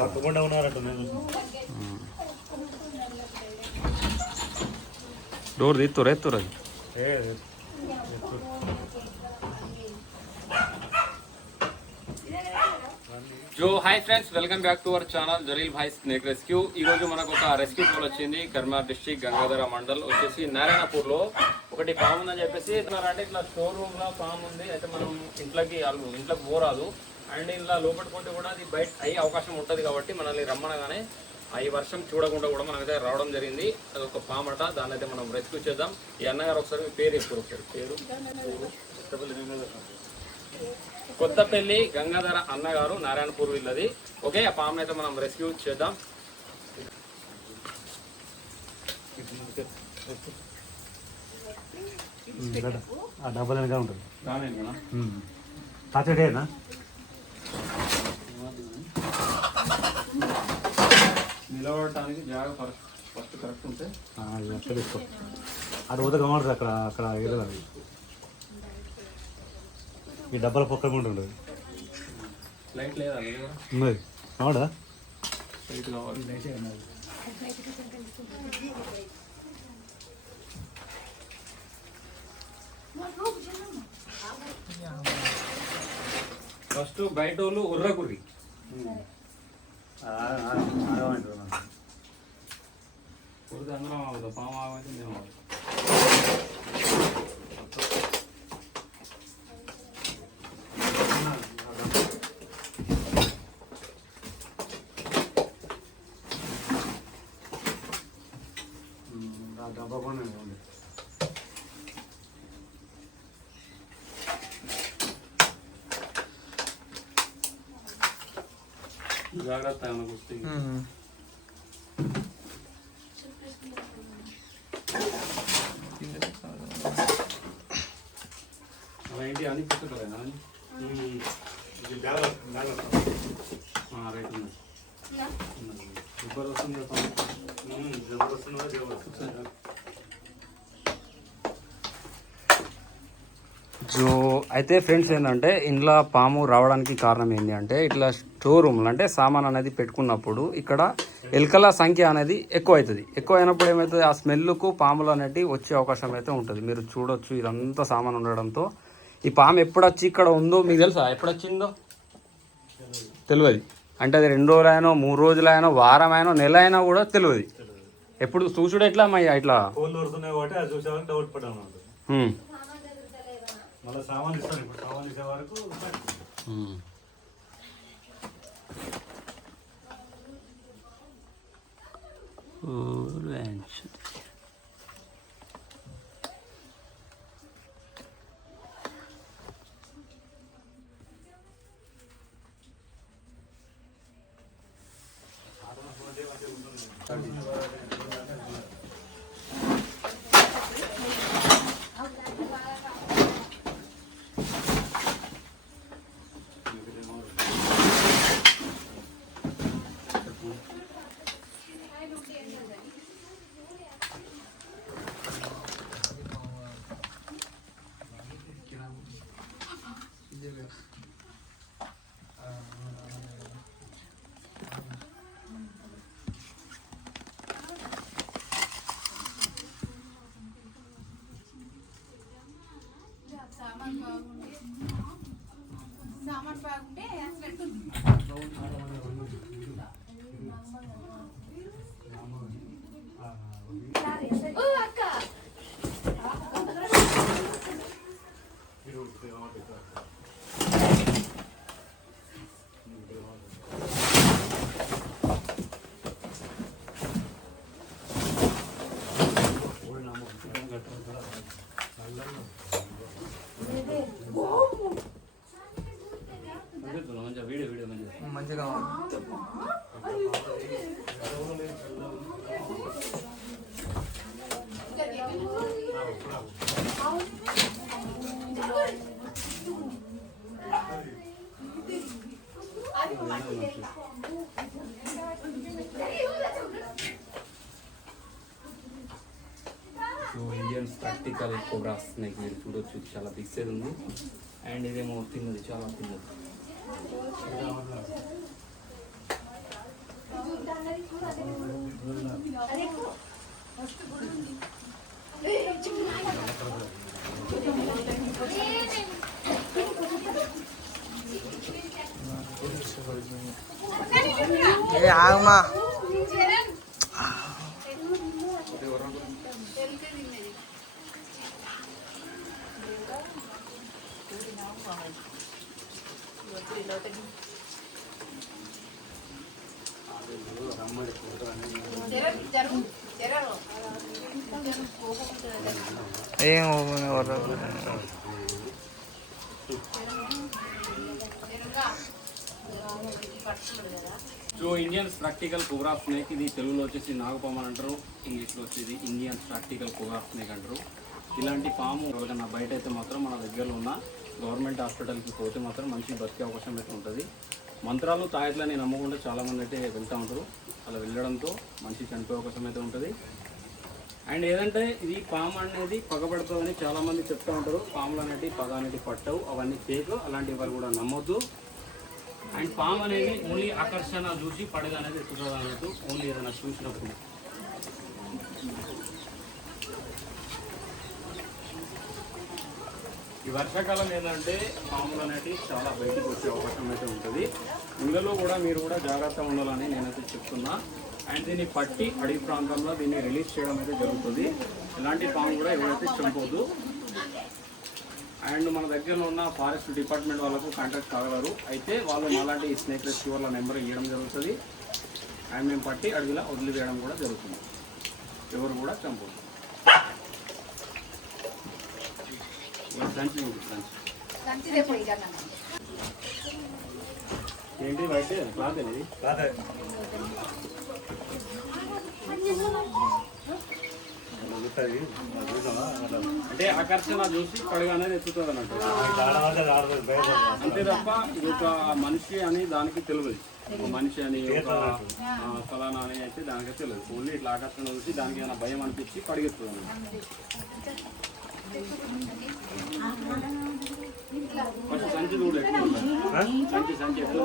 తప్పకుండా ఉన్నారట. డోర్ ఎత్తురు ఎత్తురు అది. జో hi friends, welcome back to our channel Jaleel bhai snake rescue. ఈరోజు మనకు ఒక రెస్క్యూ కాల్ వచ్చింది. కర్మార్ డిస్ట్రిక్ట్ గంగాధర మండల్ వచ్చేసి నారాయణపూర్లో ఒకటి పాము ఉందని చెప్పేసి అంటే ఇట్లా స్టోర్ రూమ్లో పాము ఉంది. అయితే మనం ఇంట్లోకి పోరాదు అండ్ ఇలా లోపలికి కూడా అది బయట అయ్యే అవకాశం ఉంటుంది కాబట్టి మనల్ని రమ్మనగానే ఈ వర్షం చూడకుండా కూడా మనకైతే రావడం జరిగింది. అది ఒక పామట, దాన్ని అయితే మనం రెస్క్యూ చేద్దాం. ఈ అన్నగారు ఒకసారి మీ పేరు ఎప్పుడు ఒకసారి పేరు కొత్తపల్లి గంగాధర అన్నగారు, నారాయణపూర్ వీళ్ళది. ఓకే, ఆ పాము అయితే మనం రెస్క్యూ చేద్దాం. డబ్బులు వెనక ఉంటుంది తాచడేనా? నిలబడటానికి జాగా ఫస్ట్ కరెక్ట్ ఉంటే తెలుసుకో. అది ఊత కమాడుతుంది అక్కడ అక్కడ ఎదురు. ఈ డబ్బాల పొక్క కూడా ఉండదు. లైట్ లేదా ఉన్నది కావడా? లైట్ కావాలి. ఫస్ట్ బయట వాళ్ళు ఉర్రకుర్రి కుర్రి అందరం అవుతుంది. పాము ఆగమైతే మేము డబ్బా కూడా ఉంది. జాగ్రత్త వస్తే అలా ఏంటి అని పుస్తకాలేనా? రైట్ ఉంది. జబర్దస్త్ జో అయితే ఫ్రెండ్స్ ఏంటంటే ఇంట్లో పాము రావడానికి కారణం ఏంటి అంటే ఇట్లా స్టోర్ రూమ్లు అంటే సామాన్ అనేది పెట్టుకున్నప్పుడు ఇక్కడ ఎలుకల సంఖ్య అనేది ఎక్కువ అవుతుంది. ఎక్కువ అయినప్పుడు ఏమవుతుంది, ఆ స్మెల్కు పాములు అనేటివి వచ్చే అవకాశం అయితే ఉంటుంది. మీరు చూడొచ్చు ఇదంతా సామాన్ ఉండడంతో ఈ పాము ఎప్పుడు వచ్చి ఇక్కడ ఉందో మీకు తెలుసా? ఎప్పుడు వచ్చిందో తెలియదు. అంటే అది 2 రోజులైనా 3 రోజులైనా వారం అయినా నెల అయినా కూడా తెలియదు. ఎప్పుడు చూసుడు ఎట్లా ఇట్లా మళ్ళీ సామాన్ ఇస్తారు. ఇప్పుడు సామాన్ ఇచ్చే వరకు సామాన్ బాగుంటే మంచిగా ఇండియన్ ప్రాక్టికల్ కోబ్రా స్నేక్ మీరు చూడొచ్చు, చాలా బిగ్ సైజ్ ఉంది. అండ్ ఇదేమో తిన్నది, చాలా తిన్నది. ఆగమా ఏం जो ఇండియన్స్ ప్రాక్టికల్ కోబ్రా స్నేక్ ఇది తెలుగులో వచ్చేసి నాగపాము అని అంటారు, ఇంగ్లీష్లో వచ్చేది ఇండియన్స్ ప్రాక్టికల్ కోబ్రా స్నేక్ అంటారు. ఇలాంటి పాము ఎవరైనా బయట అయితే మాత్రం మన దగ్గరలో ఉన్న గవర్నమెంట్ హాస్పిటల్కి పోతే మాత్రం మంచి బతికే అవకాశం అయితే ఉంటుంది. మంత్రాలు తాయట్లని నమ్మకుండా చాలామంది అయితే వెళ్తూ ఉంటారు. అలా వెళ్ళడంతో మంచి చనిపోయే అవకాశం అయితే ఉంటుంది. అండ్ ఏదంటే ఇది పాము అనేది పగబడుతుందని చాలామంది చెప్తూ ఉంటారు. పాములు అనేవి పగ అనేవి పట్టవు, అవన్నీ ఫేక్, అలాంటివి వారు కూడా నమ్మొద్దు. అండ్ పాము అనేది ఓన్లీ ఆకర్షణ చూసి పడగ అనేది ఎక్కుతుంది అన్నట్టు, ఓన్లీ ఏదైనా చూసినప్పుడు. ఈ వర్షాకాలం ఏంటంటే పాములు అనేవి చాలా బయటకు వచ్చే అవకాశం అయితే ఉంటుంది. ఇందులో కూడా మీరు కూడా జాగ్రత్తగా ఉండాలని నేనైతే చెప్తున్నా. అండ్ దీన్ని పట్టి అడవి ప్రాంతంలో దీన్ని రిలీజ్ చేయడం అయితే జరుగుతుంది. ఇలాంటి పాము కూడా ఎవరైతే చంపొద్దు. అండ్ మన దగ్గరలో ఉన్న ఫారెస్ట్ డిపార్ట్మెంట్ వాళ్ళకు కాంటాక్ట్ కాగలరు. అయితే వాళ్ళు అలాంటి స్నేక్ రెస్క్యూవర్ల నెంబర్ ఇవ్వడం జరుగుతుంది. అండ్ మేము పట్టి అడవిలో వదిలివేయడం కూడా జరుగుతుంది. ఎవరు కూడా చంపొద్దు. ఏంటి బయట క్లాత్ అనేది అంటే ఆకర్షణ చూసి పడగ అనేది ఎత్తుతుంది అన్నట్టు. అంతే తప్ప ఇది ఒక మనిషి అని దానికి తెలియదు. ఒక మనిషి అని ఒక ఫలానా అని అయితే దానికి తెలియదు. ఓన్లీ ఇట్లా ఆకర్షణ చూసి దానికి ఏమైనా భయం అనిపించి పడిగెత్తుంది అన్నట్టు. కొంచెం సంచి చూడు ఎట్లా సంచి ఎట్లా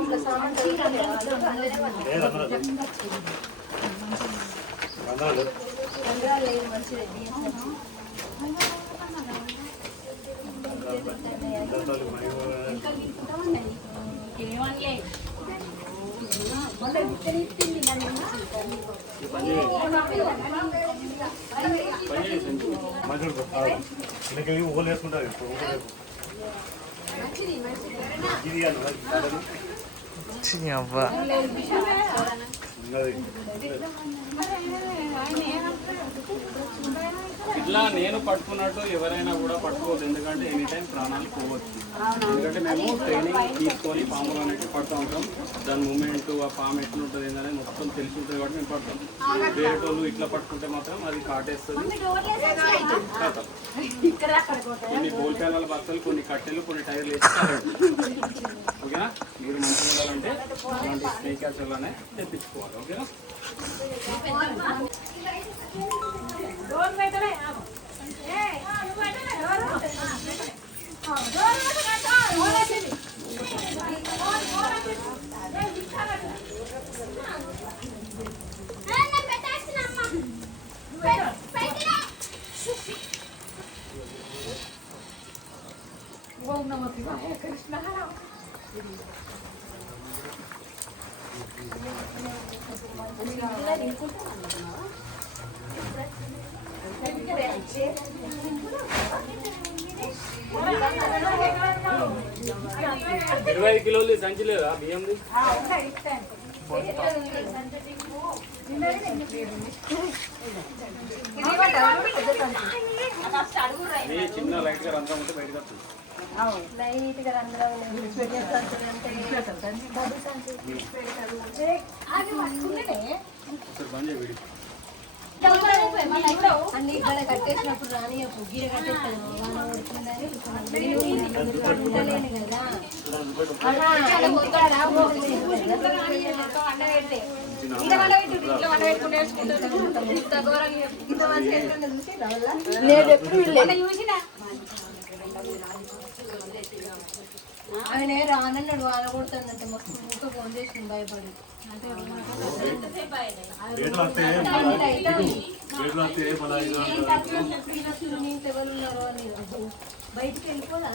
ఊళ్ళు వేసుకుంటారు. అబ్బా ఇట్లా నేను పట్టుకున్నట్టు ఎవరైనా కూడా పట్టుకోవద్దు. ఎందుకంటే ఎనీ టైం ప్రాణాలు పోవచ్చు. ఎందుకంటే మేము ట్రైనింగ్ తీసుకొని పాములు అనేవి పడుతూ ఉంటాం. దాని మూమెంట్ ఆ పాము ఎట్లా ఉంటుంది ఏంటనేది మొత్తం తెలిసి ఉంటుంది కాబట్టి మేము పడతాం. వేరేటోళ్ళు ఇట్లా పట్టుకుంటే మాత్రం అది కాటేస్తుంది. కొన్ని గోల్పేలాల బత్తలు, కొన్ని కట్టెలు, కొన్ని టైర్లు వేసి ఓకేనా. మీరు మంచిగా ఉండాలంటే అలాంటి స్నేక్ క్యాచర్లనే తెప్పించుకోవాలి. ఓకేనా. ఓం నమో శివాయ కృష్ణ. ఇరవై 5 కిలోలు సంచి లేదా బియ్యంది? చిన్న లైట్ గా రంధ్రం ఉంటే బయటకు వస్తుంది. అన్ని ఇక్కడ కట్టేసినప్పుడు రాని గీర కట్టేస్తాను ఆయన రానన్నాడు వాన కొడుతుందంటే మొత్తం ఫోన్ చేసి భయపడి డేట్లు వస్తే డేట్లు వస్తే మళ్ళీ ఎవరు ఉన్నారో అని బయటికి వెళ్ళిపోదా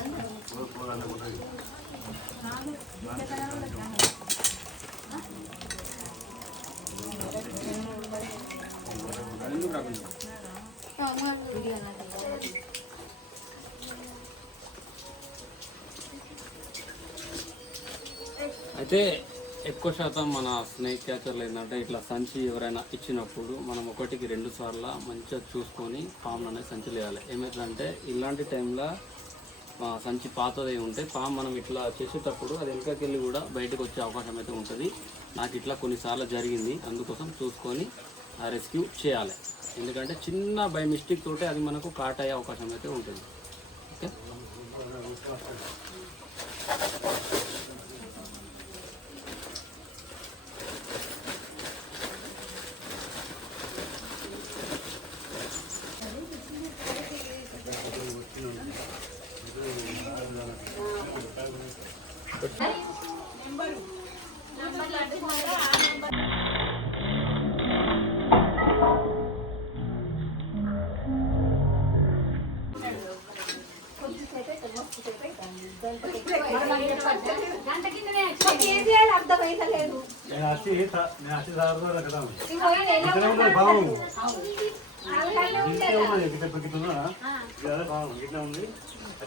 అయితే ఎక్కువ శాతం మన స్నేక్ క్యాచర్లు ఏంటంటే ఇట్లా సంచి ఎవరైనా ఇచ్చినప్పుడు మనం 1-2 సార్లు మంచిగా చూసుకొని పాము అనేది సంచిలో వేయాలి. ఏమవుతుందంటే ఇలాంటి టైంలో సంచి పాతది ఉంటే పాము మనం ఇట్లా చేసేటప్పుడు అది వెనకకెళ్ళి కూడా బయటకు వచ్చే అవకాశం అయితే ఉంటుంది. నాకు ఇట్లా కొన్నిసార్లు జరిగింది, అందుకోసం చూసుకొని రెస్క్యూ చేయాలి. ఎందుకంటే చిన్న బై మిస్టేక్ తోటే అది మనకు కాట్ అయ్యే అవకాశం అయితే ఉంటుంది. ఓకే, అర్థమైతలేదు. నేను వచ్చి సార్ కదా ఇట్లా ఉన్నది బాగు ఇట్లా ఉన్నది ఇట్లా బాగు ఇట్లా ఉంది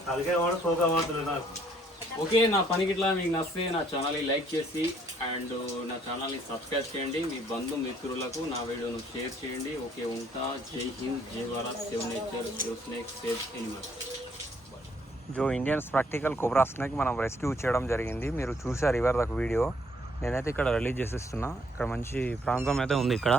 తలకాయ వాడు సోగా వాడుతుంది నాకు. ఓకే, నా పనికి ఇట్లా మీకు నచ్చితే నా ఛానల్ని లైక్ చేసి అండ్ నా ఛానల్ని సబ్స్క్రైబ్ చేయండి. మీ బంధుమిత్రులకు నా వీడియోను షేర్ చేయండి. ఓకే, ఉంటా. Jai Hind, Jai Bharat, save nature, save snake, save animal. జో ఇండియన్ ప్రాక్టికల్ కోబ్రా స్నేక్ మనం రెస్క్యూ చేయడం జరిగింది. మీరు చూసారు ఇవర్ దాకా వీడియో. నేనైతే ఇక్కడ రిలీజ్ చేసిస్తున్నా. ఇక్కడ మంచి ప్రాంతం అయితే ఉంది ఇక్కడ.